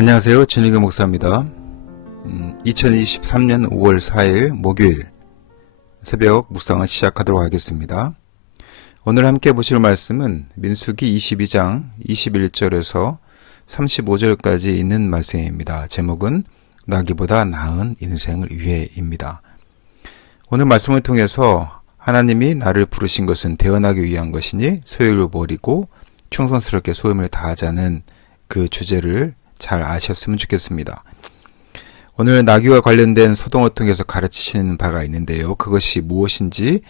안녕하세요. 진익의 목사입니다. 2023년 5월 4일 목요일 새벽 묵상을 시작하도록 하겠습니다. 오늘 함께 보실 말씀은 민수기 22장 21절에서 35절까지 있는 말씀입니다. 제목은 나기보다 나은 인생을 위해입니다. 오늘 말씀을 통해서 하나님이 나를 부르신 것은 대언하기 위한 것이니 소유를 버리고 충성스럽게 소임을 다하자는 그 주제를 잘 아셨으면 좋겠습니다. 오늘 나귀와 관련된 소동을 통해서 가르치시는 바가 있는데요. 그것이 무엇인지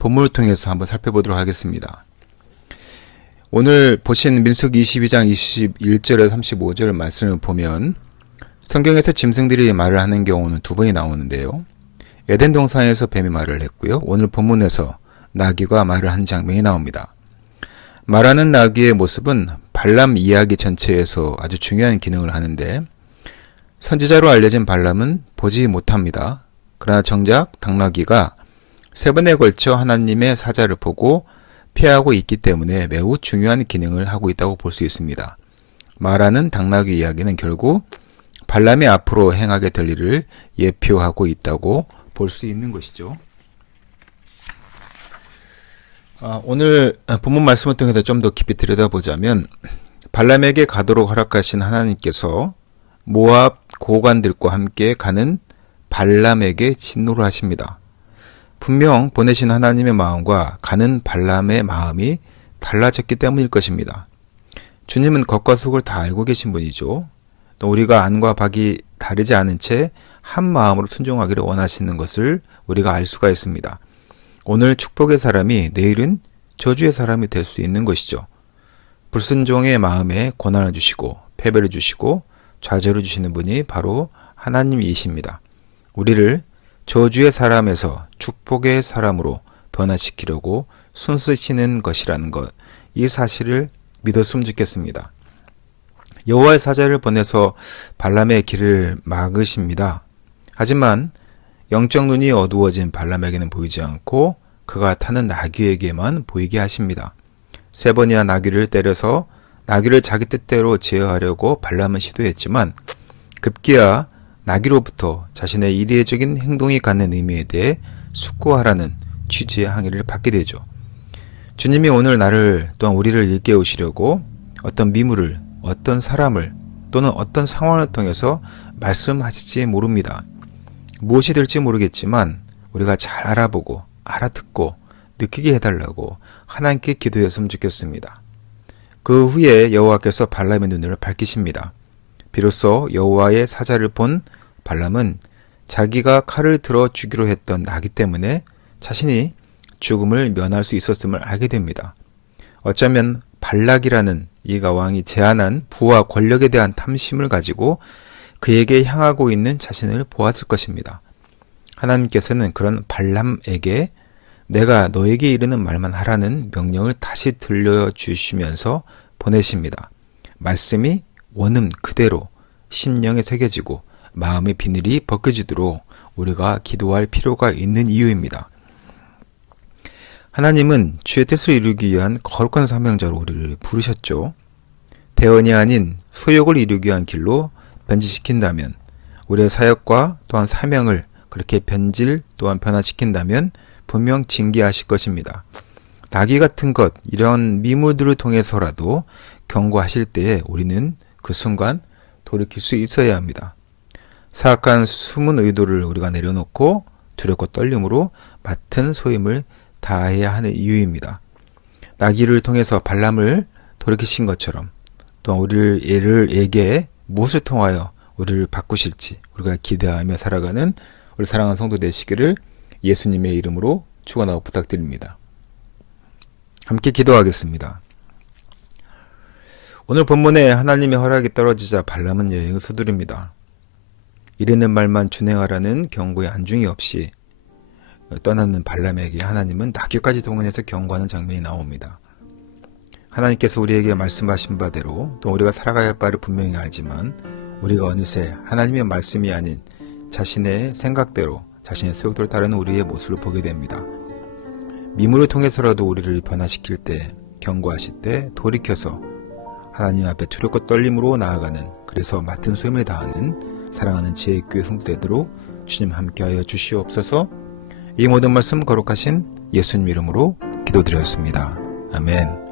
본문을 통해서 한번 살펴보도록 하겠습니다. 오늘 보신 민수기 22장 21절에서 35절 말씀을 보면 성경에서 짐승들이 말을 하는 경우는 두 번이 나오는데요. 에덴 동산에서 뱀이 말을 했고요. 오늘 본문에서 나귀가 말을 한 장면이 나옵니다. 말하는 나귀의 모습은 발람 이야기 전체에서 아주 중요한 기능을 하는데 선지자로 알려진 발람은 보지 못합니다. 그러나 정작 당나귀가 세 번에 걸쳐 하나님의 사자를 보고 피하고 있기 때문에 매우 중요한 기능을 하고 있다고 볼 수 있습니다. 말하는 당나귀 이야기는 결국 발람이 앞으로 행하게 될 일을 예표하고 있다고 볼 수 있는 것이죠. 오늘 본문 말씀을 통해서 좀 더 깊이 들여다보자면 발람에게 가도록 허락하신 하나님께서 모압 고관들과 함께 가는 발람에게 진노를 하십니다. 분명 보내신 하나님의 마음과 가는 발람의 마음이 달라졌기 때문일 것입니다. 주님은 겉과 속을 다 알고 계신 분이죠. 또 우리가 안과 밖이 다르지 않은 채 한 마음으로 순종하기를 원하시는 것을 우리가 알 수가 있습니다. 오늘 축복의 사람이 내일은 저주의 사람이 될 수 있는 것이죠. 불순종의 마음에 고난을 주시고 패배를 주시고 좌절을 주시는 분이 바로 하나님이십니다. 우리를 저주의 사람에서 축복의 사람으로 변화시키려고 손쓰시는 것이라는 것, 이 사실을 믿었으면 좋겠습니다. 여호와의 사자를 보내서 발람의 길을 막으십니다. 하지만 영적 눈이 어두워진 발람에게는 보이지 않고 그가 타는 나귀에게만 보이게 하십니다. 세 번이나 나귀를 때려서 나귀를 자기 뜻대로 제어하려고 발람은 시도했지만 급기야 나귀로부터 자신의 이례적인 행동이 갖는 의미에 대해 숙고하라는 취지의 항의를 받게 되죠. 주님이 오늘 나를 또한 우리를 일깨우시려고 어떤 미물을, 어떤 사람을 또는 어떤 상황을 통해서 말씀하실지 모릅니다. 무엇이 될지 모르겠지만 우리가 잘 알아보고 알아듣고 느끼게 해달라고 하나님께 기도했으면 좋겠습니다. 그 후에 여호와께서 발람의 눈을 밝히십니다. 비로소 여호와의 사자를 본 발람은 자기가 칼을 들어 죽이로 했던 나귀 때문에 자신이 죽음을 면할 수 있었음을 알게 됩니다. 어쩌면 발락이라는 이 왕이 제안한 부와 권력에 대한 탐심을 가지고 그에게 향하고 있는 자신을 보았을 것입니다. 하나님께서는 그런 발람에게 내가 너에게 이르는 말만 하라는 명령을 다시 들려주시면서 보내십니다. 말씀이 원음 그대로 심령에 새겨지고 마음의 비늘이 벗겨지도록 우리가 기도할 필요가 있는 이유입니다. 하나님은 주의 뜻을 이루기 위한 거룩한 사명자로 우리를 부르셨죠. 대언이 아닌 소욕을 이루기 위한 길로 변질시킨다면 우리의 사역과 또한 사명을 그렇게 변질 또한 변화시킨다면 분명 징계하실 것입니다. 나귀 같은 것, 이런 미물들을 통해서라도 경고하실 때에 우리는 그 순간 돌이킬 수 있어야 합니다. 사악한 숨은 의도를 우리가 내려놓고 두렵고 떨림으로 맡은 소임을 다해야 하는 이유입니다. 나귀를 통해서 발람을 돌이키신 것처럼 또한 우리에게 무엇을 통하여 우리를 바꾸실지 우리가 기대하며 살아가는 우리 사랑하는 성도 되시기를 예수님의 이름으로 축원하고 부탁드립니다. 함께 기도하겠습니다. 오늘 본문에 하나님의 허락이 떨어지자 발람은 여행을 서두릅니다. 이르는 말만 준행하라는 경고의 안중이 없이 떠나는 발람에게 하나님은 나귀까지 동원해서 경고하는 장면이 나옵니다. 하나님께서 우리에게 말씀하신 바대로 또 우리가 살아가야 할 바를 분명히 알지만 우리가 어느새 하나님의 말씀이 아닌 자신의 생각대로 자신의 소욕대로 따르는 우리의 모습을 보게 됩니다. 미물을 통해서라도 우리를 변화시킬 때, 경고하실 때 돌이켜서 하나님 앞에 두렵고 떨림으로 나아가는, 그래서 맡은 소임을 다하는 사랑하는 제2교회 성도되도록 주님 함께하여 주시옵소서. 이 모든 말씀 거룩하신 예수님 이름으로 기도드렸습니다. 아멘.